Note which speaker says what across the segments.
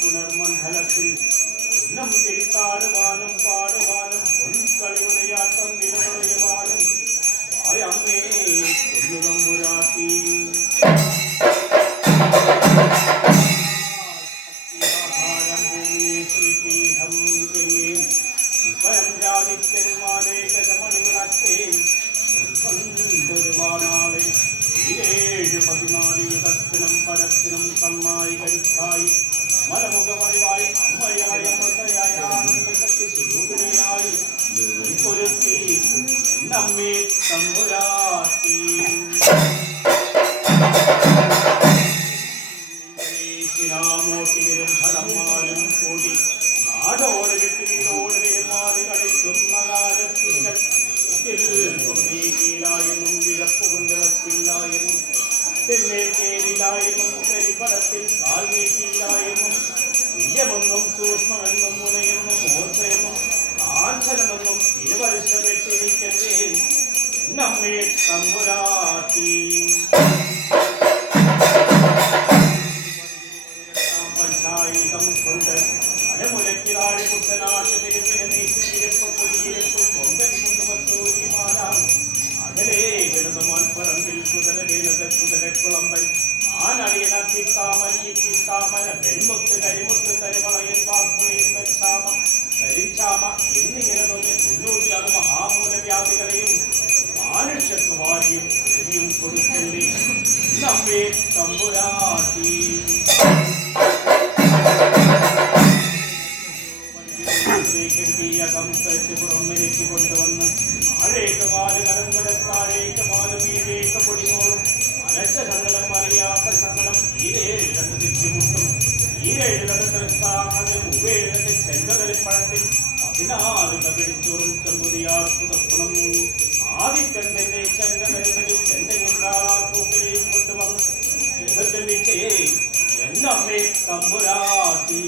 Speaker 1: पुनर्मंडलश्री नम के कीर्तारवा പരത്തിനും കണ്ണായി കഴുത്തായി മലമുഖ വഴിവായി അമ്മയായി അമൃതയായി ആനന്ദശക്തി സ്വരൂപിണിയായി പൊരുത്തി നമ്മെ തമ്പുരാട്ടി. പുറമേക്ക് കൊണ്ടുവന്ന് ആഴേക്ക് മാൽ കടന്നിടത്താഴേക്ക് മാൽ വീഴേക്ക് പൊടിനോറും അനച്ച സങ്കടം അറിയാത്ത സങ്കടം ഈരേഴ് തെറ്റിമുട്ടും. ഈരേഴ് കണ്ട് തൃസ്ഥാനത് മൂവേഴ് കണ്ട് ചെങ്കതലിൽ പഴത്തിൽ. പതിനാല് കവിടിച്ചോറും ചെമ്പുതിയാർ പുതപ്പണം ആദിത്യൻ തന്നെ ചെങ്കതലിൽ ചെന്തെങ്കിലും കാളാക്കൂക്കരെയും കൊണ്ടുവന്ന് എതിർക്കമിച്ചേ എന്നമ്മേ തമ്പുരാട്ടി.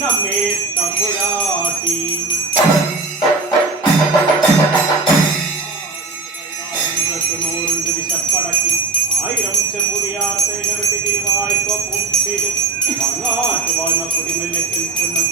Speaker 1: എന്നമ്മേ തമ്പുരാട്ടി നൂറുണ്ട് വിശപ്പടക്കി ആയിരം ചെമ്പുതിയാർ തേങ്ങരുടെ തിരുവായ്പ പൂച്ചയിലും മങ്ങാറ്റ് വാഴ്ന്ന കുടിമല്ലത്തിൽ ചെന്ന്